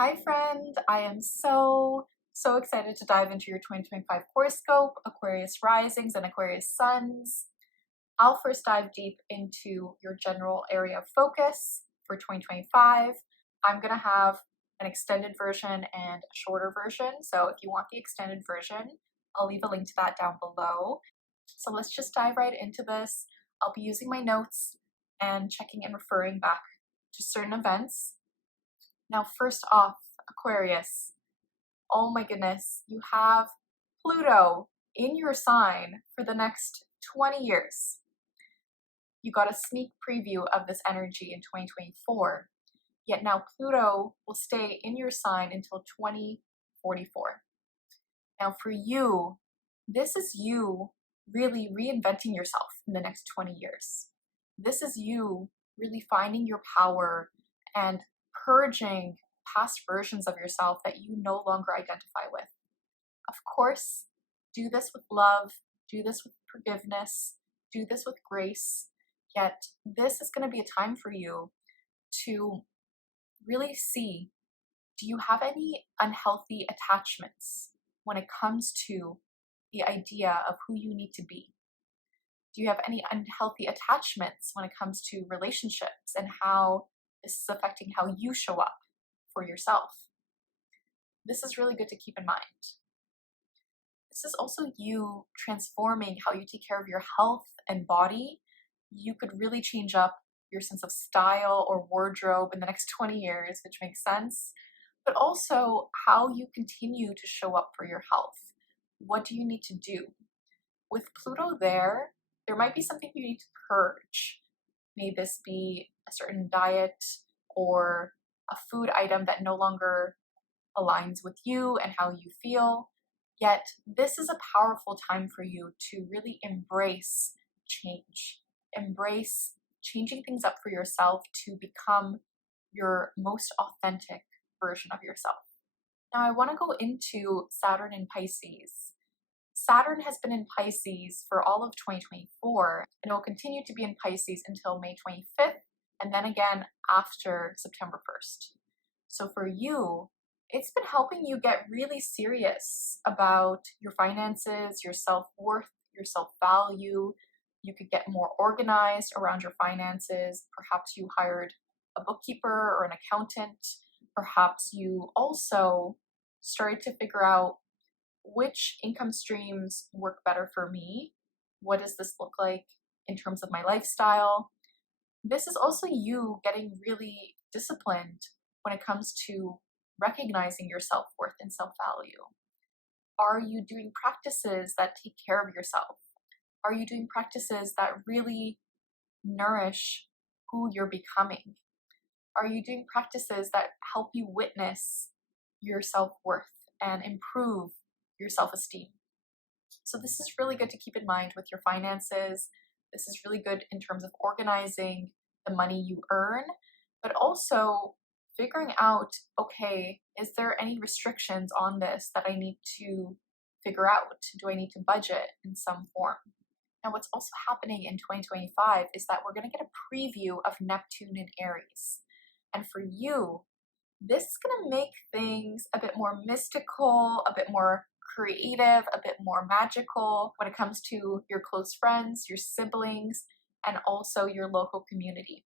Hi friend, I am so excited to dive into your 2025 horoscope, Aquarius Risings and Aquarius Suns. I'll first dive deep into your general area of focus for 2025. I'm going to have an extended version and a shorter version, so if you want the extended version, I'll leave a link to that down below. So let's just dive right into this. I'll be using my notes and checking and referring back to certain events. Now, first off, Aquarius, oh my goodness, you have Pluto in your sign for the next 20 years. You got a sneak preview of this energy in 2024, yet now Pluto will stay in your sign until 2044. Now, for you, this is you really reinventing yourself in the next 20 years. This is you really finding your power and purging past versions of yourself that you no longer identify with. Of course, do this with love, do this with forgiveness, do this with grace, yet this is going to be a time for you to really see, do you have any unhealthy attachments when it comes to the idea of who you need to be? Do you have any unhealthy attachments when it comes to relationships and how this is affecting how you show up for yourself? This is really good to keep in mind. This is also you transforming how you take care of your health and body. You could really change up your sense of style or wardrobe in the next 20 years, which makes sense, but also how you continue to show up for your health. What do you need to do? With Pluto there might be something you need to purge. May this be a certain diet or a food item that no longer aligns with you and how you feel. Yet this is a powerful time for you to really embrace change. Embrace changing things up for yourself to become your most authentic version of yourself. Now I want to go into Saturn in Pisces. Saturn has been in Pisces for all of 2024 and it will continue to be in Pisces until May 25th and then again after September 1st. So for you, it's been helping you get really serious about your finances, your self-worth, your self-value. You could get more organized around your finances. Perhaps you hired a bookkeeper or an accountant. Perhaps you also started to figure out which income streams work better for me. What does this look like in terms of my lifestyle? This is also you getting really disciplined when it comes to recognizing your self-worth and self-value. Are you doing practices that take care of yourself? Are you doing practices that really nourish who you're becoming? Are you doing practices that help you witness your self-worth and improve your self-esteem? So this is really good to keep in mind with your finances. This is really good in terms of organizing the money you earn, but also figuring out, okay, is there any restrictions on this that I need to figure out? Do I need to budget in some form? Now, what's also happening in 2025 is that we're going to get a preview of Neptune in Aries. And for you, this is going to make things a bit more mystical, a bit more creative, a bit more magical when it comes to your close friends, your siblings, and also your local community.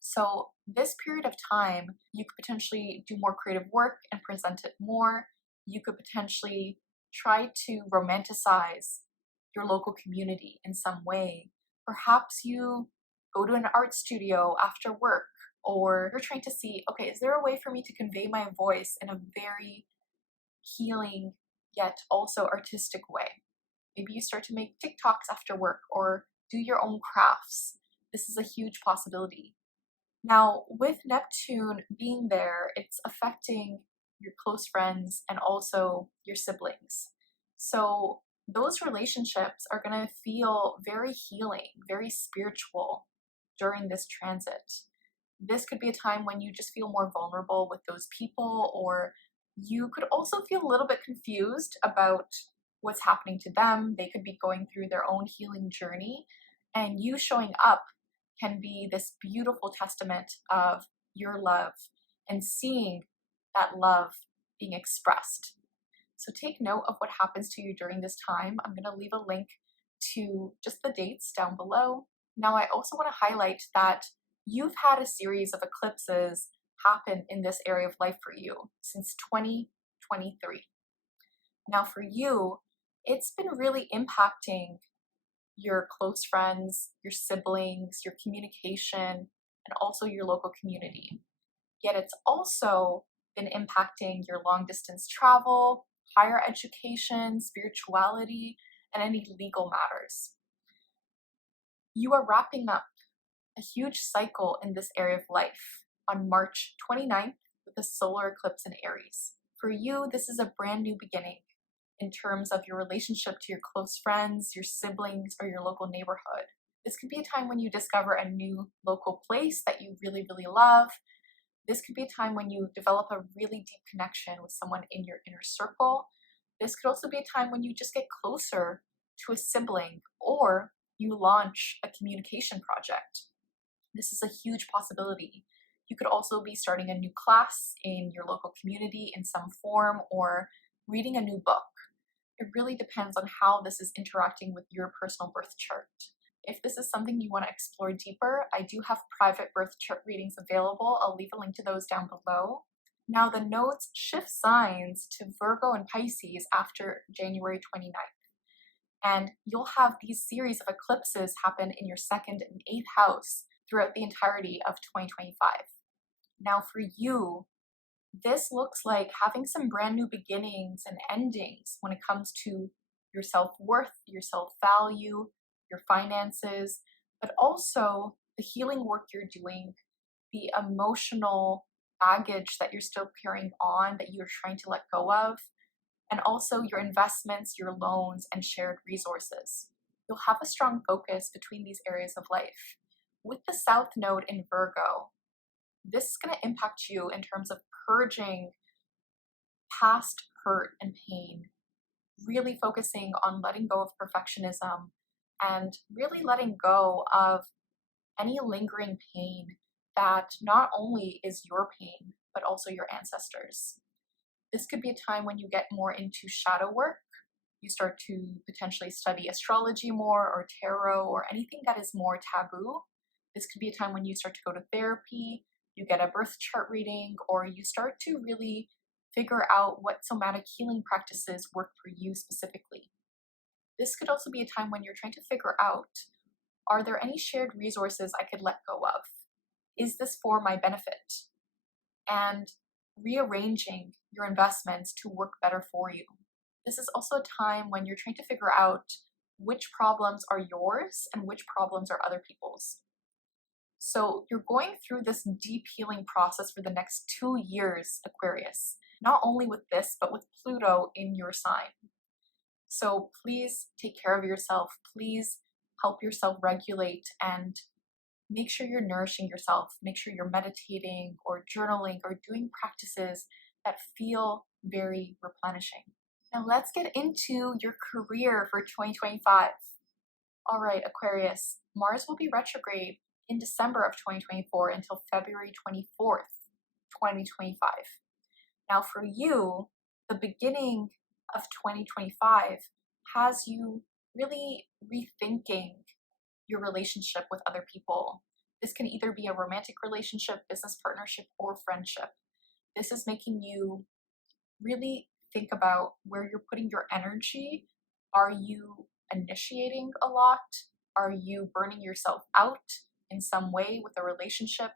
So this period of time, you could potentially do more creative work and present it more. You could potentially try to romanticize your local community in some way. Perhaps you go to an art studio after work, or you're trying to see, okay, is there a way for me to convey my voice in a very healing yet also artistic way? Maybe you start to make TikToks after work or do your own crafts. This is a huge possibility. Now, with Neptune being there, it's affecting your close friends and also your siblings. So those relationships are going to feel very healing, very spiritual during this transit. This could be a time when you just feel more vulnerable with those people, or you could also feel a little bit confused about what's happening to them. They could be going through their own healing journey, and you showing up can be this beautiful testament of your love and seeing that love being expressed. So take note of what happens to you during this time. I'm going to leave a link to just the dates down below. Now, I also want to highlight that you've had a series of eclipses happen in this area of life for you since 2023. Now, for you, it's been really impacting your close friends, your siblings, your communication, and also your local community. Yet it's also been impacting your long distance travel, higher education, spirituality, and any legal matters. You are wrapping up a huge cycle in this area of life on March 29th with a solar eclipse in Aries. For you, this is a brand new beginning in terms of your relationship to your close friends, your siblings, or your local neighborhood. This could be a time when you discover a new local place that you really, really love. This could be a time when you develop a really deep connection with someone in your inner circle. This could also be a time when you just get closer to a sibling or you launch a communication project. This is a huge possibility. You could also be starting a new class in your local community in some form or reading a new book. It really depends on how this is interacting with your personal birth chart. If this is something you want to explore deeper, I do have private birth chart readings available. I'll leave a link to those down below. Now, the nodes shift signs to Virgo and Pisces after January 29th. And you'll have these series of eclipses happen in your 2nd and 8th house throughout the entirety of 2025. Now, for you, this looks like having some brand new beginnings and endings when it comes to your self-worth, your self-value, your finances, but also the healing work you're doing, the emotional baggage that you're still carrying on that you're trying to let go of, and also your investments, your loans, and shared resources. You'll have a strong focus between these areas of life. With the South Node in Virgo, this is going to impact you in terms of purging past hurt and pain, really focusing on letting go of perfectionism and really letting go of any lingering pain that not only is your pain, but also your ancestors. This could be a time when you get more into shadow work. You start to potentially study astrology more or tarot or anything that is more taboo. This could be a time when you start to go to therapy, you get a birth chart reading, or you start to really figure out what somatic healing practices work for you specifically. This could also be a time when you're trying to figure out, are there any shared resources I could let go of? Is this for my benefit? And rearranging your investments to work better for you. This is also a time when you're trying to figure out which problems are yours and which problems are other people's. So you're going through this deep healing process for the next 2 years, Aquarius, not only with this, but with Pluto in your sign. So please take care of yourself. Please help yourself regulate and make sure you're nourishing yourself. Make sure you're meditating or journaling or doing practices that feel very replenishing. Now let's get into your career for 2025. All right, Aquarius, Mars will be retrograde in December of 2024 until February 24th, 2025. Now for you, the beginning of 2025 has you really rethinking your relationship with other people. This can either be a romantic relationship, business partnership, or friendship. This is making you really think about where you're putting your energy. Are you initiating a lot? Are you burning yourself out in some way with a relationship?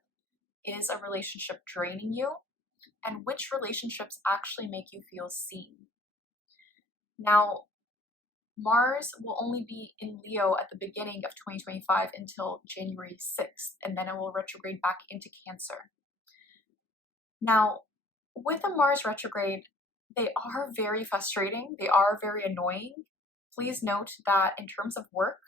Is a relationship draining you? And which relationships actually make you feel seen? Now, Mars will only be in Leo at the beginning of 2025 until January 6th, and then it will retrograde back into Cancer. Now, with a Mars retrograde, they are very frustrating. They are very annoying. Please note that in terms of work,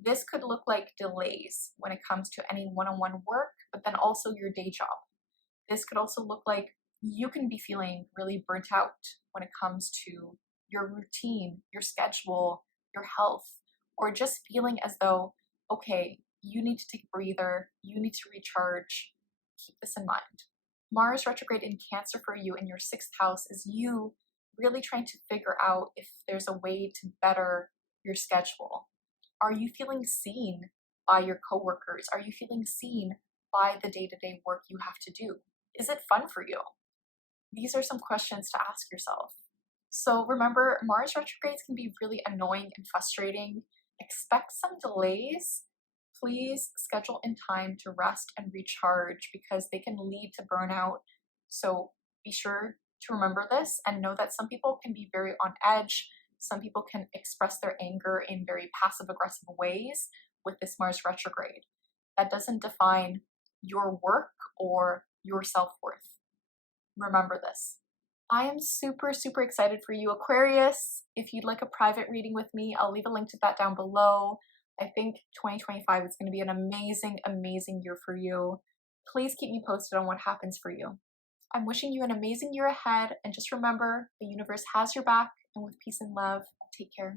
this could look like delays when it comes to any one-on-one work, but then also your day job. This could also look like you can be feeling really burnt out when it comes to your routine, your schedule, your health, or just feeling as though, okay, you need to take a breather, you need to recharge. Keep this in mind. Mars retrograde in Cancer for you in your 6th house is you really trying to figure out if there's a way to better your schedule. Are you feeling seen by your coworkers? Are you feeling seen by the day-to-day work you have to do? Is it fun for you? These are some questions to ask yourself. So remember, Mars retrogrades can be really annoying and frustrating. Expect some delays. Please schedule in time to rest and recharge because they can lead to burnout. So be sure to remember this and know that some people can be very on edge. Some people can express their anger in very passive-aggressive ways with this Mars retrograde. That doesn't define your work or your self-worth. Remember this. I am super, super excited for you, Aquarius. If you'd like a private reading with me, I'll leave a link to that down below. I think 2025 is going to be an amazing, amazing year for you. Please keep me posted on what happens for you. I'm wishing you an amazing year ahead, and just remember, the universe has your back, and with peace and love, take care.